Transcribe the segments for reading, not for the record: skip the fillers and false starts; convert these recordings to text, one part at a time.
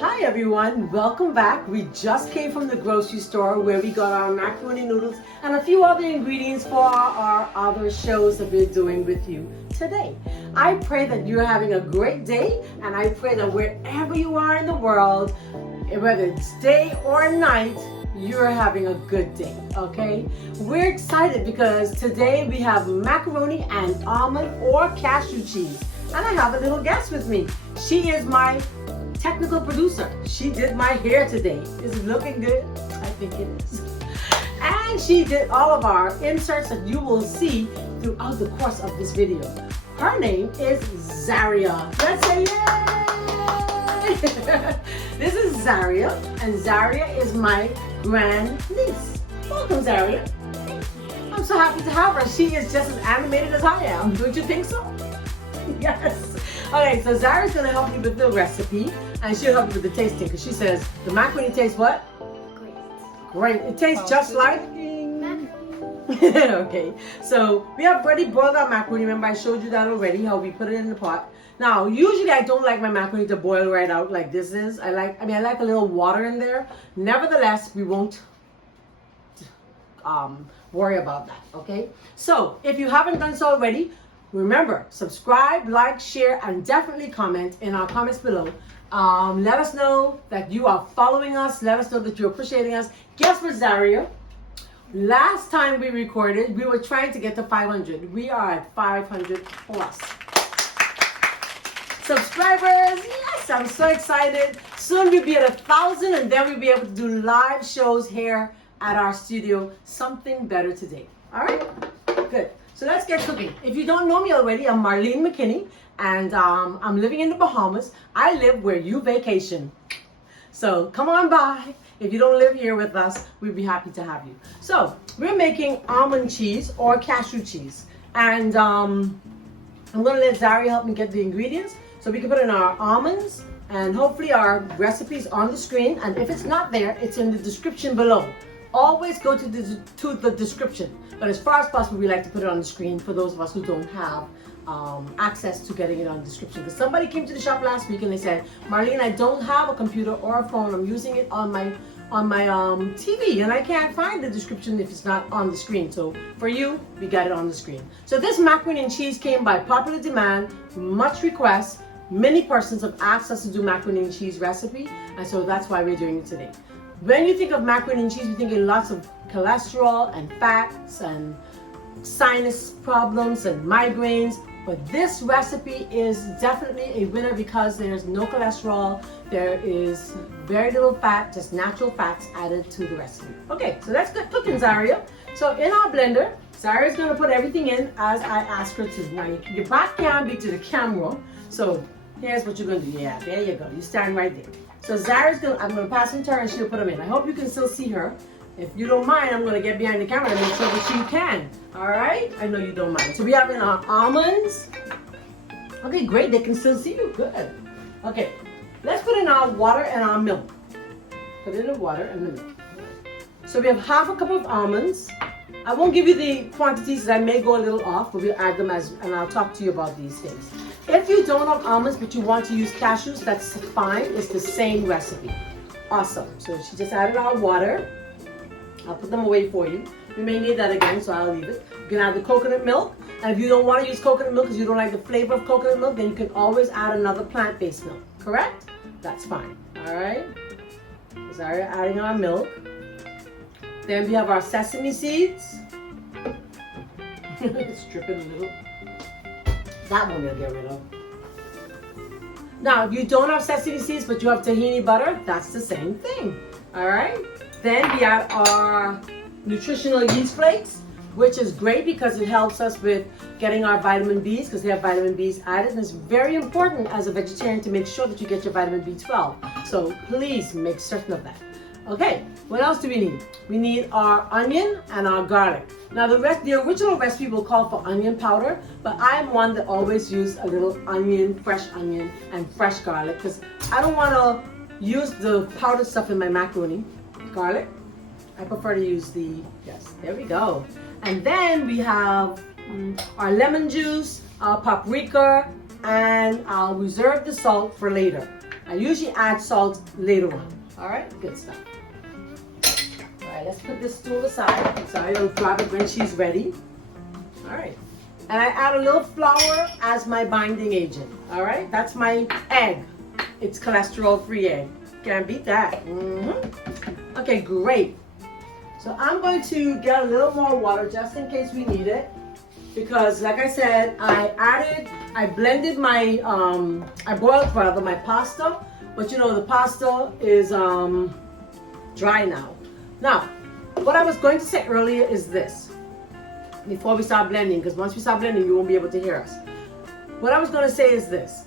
Hi everyone, welcome back. We just came from the grocery store where we got our macaroni noodles and a few other ingredients for our other shows that we're doing with you today. I pray that you're having a great day, and I pray that wherever you are in the world, whether it's day or night, you're having a good day, okay? We're excited because today we have macaroni and almond or cashew cheese. And I have a little guest with me. She is my technical producer. She did my hair today. Is it looking good? I think it is. And she did all of our inserts that you will see throughout the course of this video. Her name is Zaria. Let's say yay! This is Zaria, and Zaria is my grand niece. Welcome, Zaria. I'm so happy to have her. She is just as animated as I am. Don't you think so? Yes. Okay, so Zaria's gonna help you with the recipe, and she'll help you with the tasting, because she says the macaroni tastes what? Great. Great. It tastes just like Macaroni. Okay, so we have already boiled our macaroni. Remember, I showed you that already, how we put it in the pot. Now, usually I don't like my macaroni to boil right out like this is. I like a little water in there. Nevertheless, we won't worry about that, okay? So, if you haven't done so already, remember, subscribe, like, share, and definitely comment in our comments below. Let us know that you are following us. Let us know that you're appreciating us. Guess what, Zaria? Last time we recorded, we were trying to get to 500. We are at 500 plus subscribers. Yes, I'm so excited. Soon we'll be at 1,000, and then we'll be able to do live shows here at our studio. Something better today. All right? Good. So let's get cooking. If you don't know me already, I'm Marlene McKinney, and I'm living in the Bahamas. I live where you vacation. So come on by. If you don't live here with us, we'd be happy to have you. So we're making almond cheese or cashew cheese. And I'm gonna let Zaria help me get the ingredients so we can put in our almonds, and hopefully our recipe's on the screen. And if it's not there, it's in the description below. Always go to the description. But as far as possible, we like to put it on the screen for those of us who don't have access to getting it on the description. Because somebody came to the shop last week and they said, Marlene, I don't have a computer or a phone. I'm using it on my TV, and I can't find the description if it's not on the screen. So for you, we got it on the screen. So this macaroni and cheese came by popular demand, much request. Many persons have asked us to do macaroni and cheese recipe, and so that's why we're doing it today. When you think of macaroni and cheese, you think of lots of cholesterol and fats and sinus problems and migraines. But this recipe is definitely a winner because there's no cholesterol. There is very little fat, just natural fats added to the recipe. Okay, so let's get cooking, Zaria. So in our blender, Zaria's gonna put everything in as I ask her to. Now your back can be to the camera. So here's what you're gonna do. Yeah, there you go. You stand right there. So I'm gonna pass them to her and she'll put them in. I hope you can still see her. If you don't mind, I'm gonna get behind the camera to make sure that you can. All right? I know you don't mind. So we have in our almonds. Okay, great. They can still see you. Good. Okay, let's put in our water and our milk. Put in the water and the milk. So we have half a cup of almonds. I won't give you the quantities, I may go a little off, but we'll add them and I'll talk to you about these things. If you don't have almonds but you want to use cashews, that's fine. It's the same recipe. Awesome. So she just added our water. I'll put them away for you. We may need that again, so I'll leave it. You can add the coconut milk. And if you don't want to use coconut milk because you don't like the flavor of coconut milk, then you can always add another plant-based milk. Correct? That's fine. All right? So Zaria adding our milk. Then we have our sesame seeds. It's dripping a little. That one we'll get rid of. Now, if you don't have sesame seeds, but you have tahini butter, that's the same thing. All right? Then we add our nutritional yeast flakes, which is great because it helps us with getting our vitamin Bs, because they have vitamin Bs added. And it's very important as a vegetarian to make sure that you get your vitamin B12. So please make certain of that. Okay, what else do we need? We need our onion and our garlic. Now the original recipe will call for onion powder, but I'm one that always use a little onion, fresh onion, and fresh garlic, because I don't want to use the powdered stuff in my macaroni. Garlic. I prefer to use yes, there we go. And then we have our lemon juice, our paprika, and I'll reserve the salt for later. I usually add salt later on. All right, good stuff. All right, let's put this stool aside. Sorry, I'll grab it when she's ready. All right, and I add a little flour as my binding agent. All right, that's my egg. It's cholesterol-free egg. Can't beat that. Okay, great. So I'm going to get a little more water just in case we need it. Because like I said, I blended my, I boiled rather my pasta. But you know, the pasta is dry now. Now, what I was going to say earlier is this. Before we start blending, because once we start blending, you won't be able to hear us. What I was going to say is this.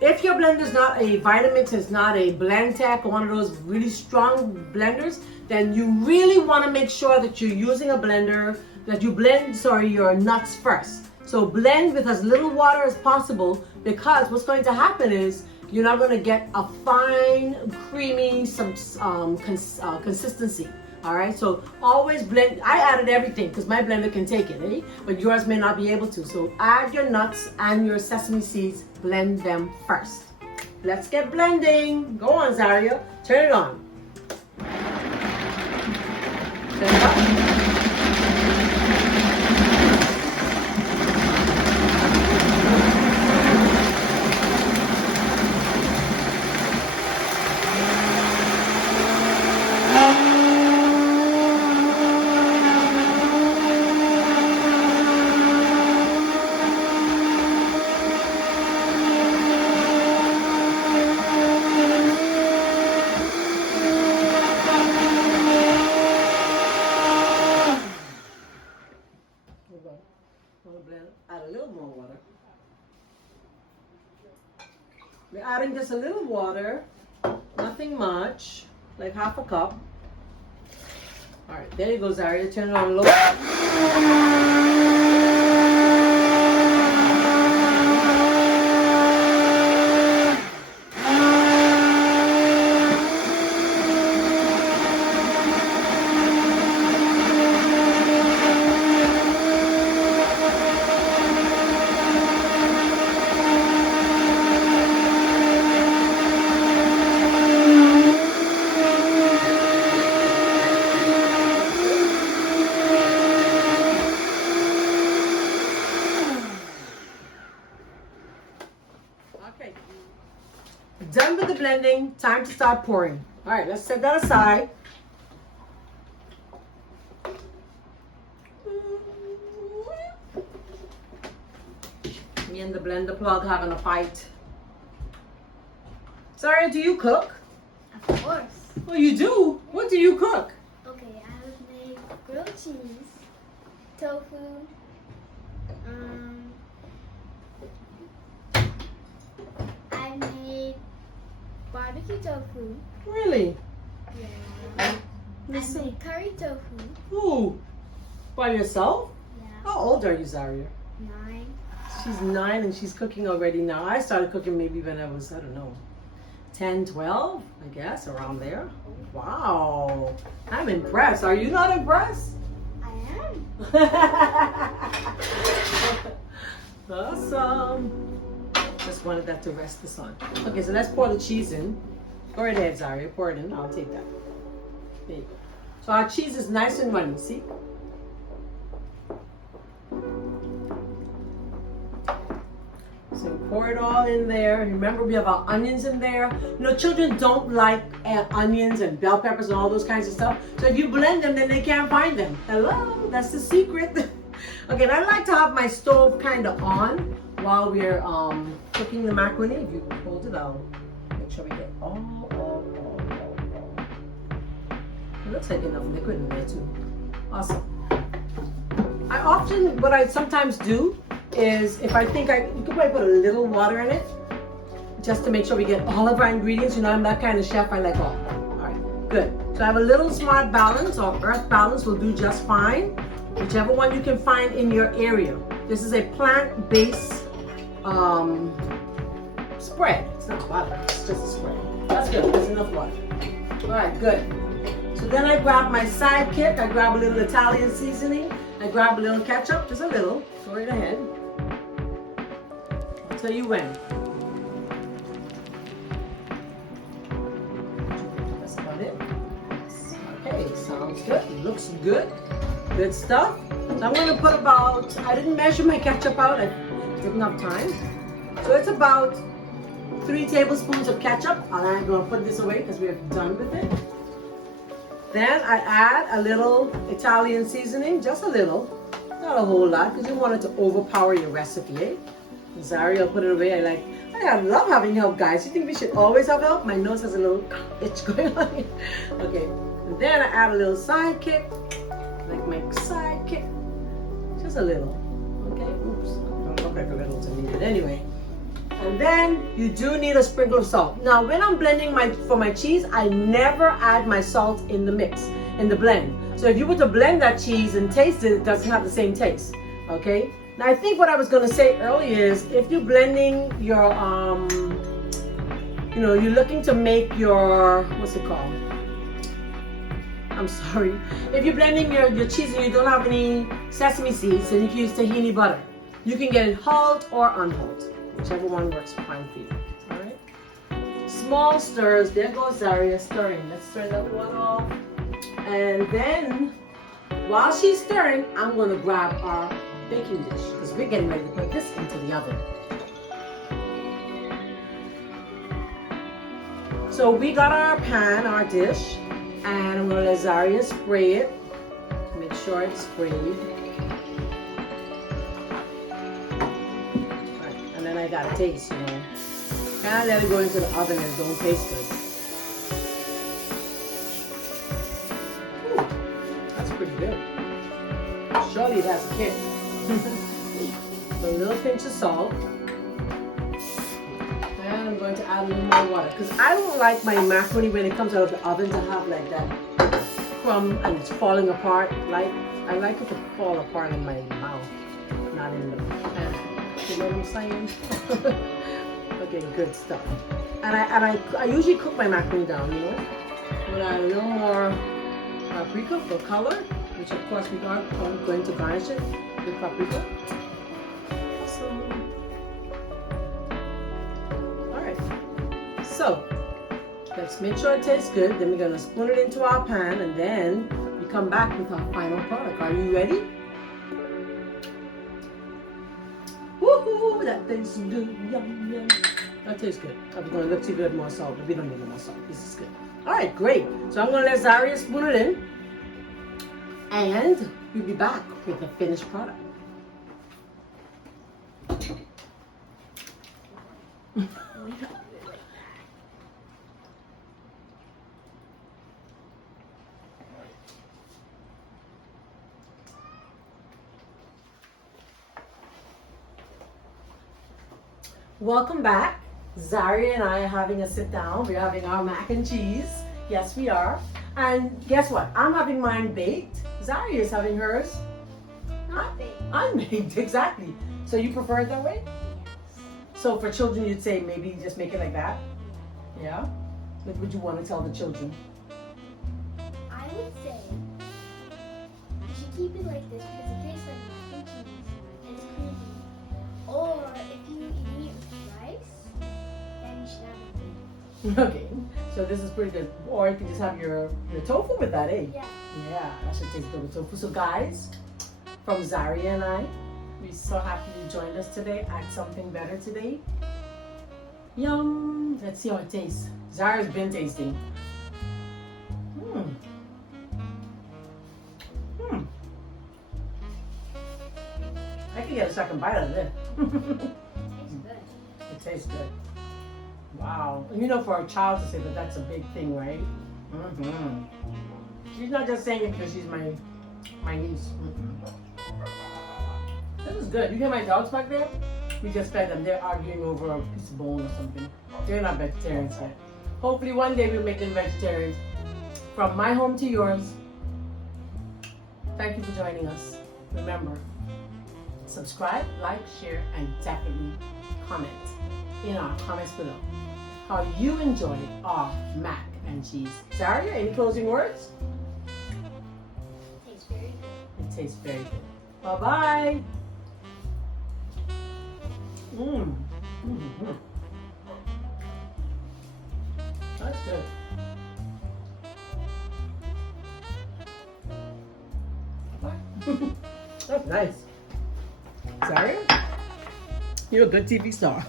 If your blender is not a Vitamix, it's not a Blendtec or one of those really strong blenders, then you really want to make sure that you're using a blender, that you blend, your nuts first. So blend with as little water as possible, because what's going to happen is you're not going to get a fine, creamy consistency. All right, so always blend. I added everything because my blender can take it, eh? But yours may not be able to. So add your nuts and your sesame seeds, blend them first. Let's get blending. Go on, Zaria. Turn it on. Turn it up. Add a little more water. We're adding just a little water, nothing much, like half a cup. All right, there you go, Zaria. Turn it on low. Done with the blending, time to start pouring. All right, let's set that aside. Me and the blender plug having a fight. Zaria, do you cook? Of course. Oh, you do? What do you cook? Okay, I would make grilled cheese, tofu, I made barbecue tofu. Really? Yeah. I made curry tofu. Ooh, by yourself? Yeah. How old are you, Zaria? 9. She's 9 and she's cooking already now. I started cooking maybe when I was, I don't know, 10, 12, I guess, around there. Wow, I'm impressed. Are you not impressed? I am. Awesome. Just wanted that to rest the sun. Okay, so let's pour the cheese in. Go right ahead, Zaria. Pour it in. I'll take that. There you go. So our cheese is nice and runny, see? So pour it all in there. Remember, we have our onions in there. You know, children don't like onions and bell peppers and all those kinds of stuff. So if you blend them, then they can't find them. Hello, that's the secret. Okay, and I like to have my stove kind of on while we're cooking the macaroni. If you hold it out, make sure we get all. It looks like enough liquid in there too. Awesome. What I sometimes do is, if I think you could probably put a little water in it, just to make sure we get all of our ingredients. You know, I'm that kind of chef. I like all. All right, good. So I have a little smart balance or earth balance will do just fine. Whichever one you can find in your area. This is a plant-based spread. It's not butter, it's just a spread. That's good, there's enough water. All right, good. So then I grab my sidekick. I grab a little Italian seasoning. I grab a little ketchup, just a little. Go right ahead. I'll tell you when. Smells good. Looks good. Good stuff. So I'm going to put about, I didn't measure my ketchup out. I didn't have time. So it's about 3 tablespoons of ketchup. And I'm going to put this away because we're done with it. Then I add a little Italian seasoning, just a little. Not a whole lot because you want it to overpower your recipe, eh? Zaria will put it away. I love having help, guys. You think we should always have help? My nose has a little itch going on here. Okay, and then I add a little sidekick, like my sidekick. Just a little, okay? Oops, don't look like a little to me, but anyway. And then you do need a sprinkle of salt. Now, when I'm blending for my cheese, I never add my salt in the mix, in the blend. So if you were to blend that cheese and taste it, it doesn't have the same taste, okay? Now, I think what I was going to say earlier is if you're blending your, you're looking to make your, what's it called? I'm sorry. If you're blending your cheese and you don't have any sesame seeds, then you can use tahini butter. You can get it hulled or unhulled, whichever one works fine for you. All right? Small stirs. There goes Zaria stirring. Let's stir that one off. And then, while she's stirring, I'm going to grab our baking dish because we're getting ready to put this into the oven. So we got our pan, our dish, and I'm going to let Zaria spray it. Make sure it's sprayed. Right. And then I got to taste, Can't let it go into the oven and it don't taste good. Ooh, that's pretty good. Surely it has a kick. So a little pinch of salt. And I'm going to add a little more water because I don't like my macaroni when it comes out of the oven to have like that crumb and it's falling apart. I like it to fall apart in my mouth, not in the pan. You know what I'm saying? Okay, good stuff. And I usually cook my macaroni down, with a little more paprika for color, which of course we are going to garnish it with paprika. So, let's make sure it tastes good. Then we're going to spoon it into our pan and then we come back with our final product. Are you ready? Woohoo! That tastes good. Yum, yum. That tastes good. I was going to look too good more salt, but we don't need no more salt. This is good. Alright, great. So I'm going to let Zaria spoon it in and we'll be back with the finished product. Welcome back. Zaria and I are having a sit down. We're having our mac and cheese. Yes, we are. And guess what? I'm having mine baked. Zaria is having hers unbaked. Exactly. So you prefer it that way? Yes. So for children, you'd say maybe just make it like that? Yeah? What would you want to tell the children? I would say you should keep it like this because it tastes like mac and cheese and it's creamy. Or if you eat it with rice, then you should have it. Okay, so this is pretty good. Or you can just have your tofu with that, eh? Yeah. Yeah, that should taste good with tofu. So guys, from Zaria and I, we're so happy you joined us today at Something Better Today. Yum! Let's see how it tastes. Zaria's been tasting. I can get a second bite out of this. Tastes good. It tastes good. Wow. And for a child to say that, that's a big thing, right? Mm-hmm. She's not just saying it because she's my niece. Mm-hmm. This is good. You hear my dogs back there? We just fed them. They're arguing over a piece of bone or something. They're not vegetarians yet. Hopefully one day we'll make them vegetarians. From my home to yours, thank you for joining us. Remember, subscribe, like, share, and definitely comment in our comments below how you enjoyed our mac and cheese. Zaria, any closing words? Tastes very good. It tastes very good. Bye-bye. Mm-hmm. That's good. That's nice. Sorry? You're a good TV star.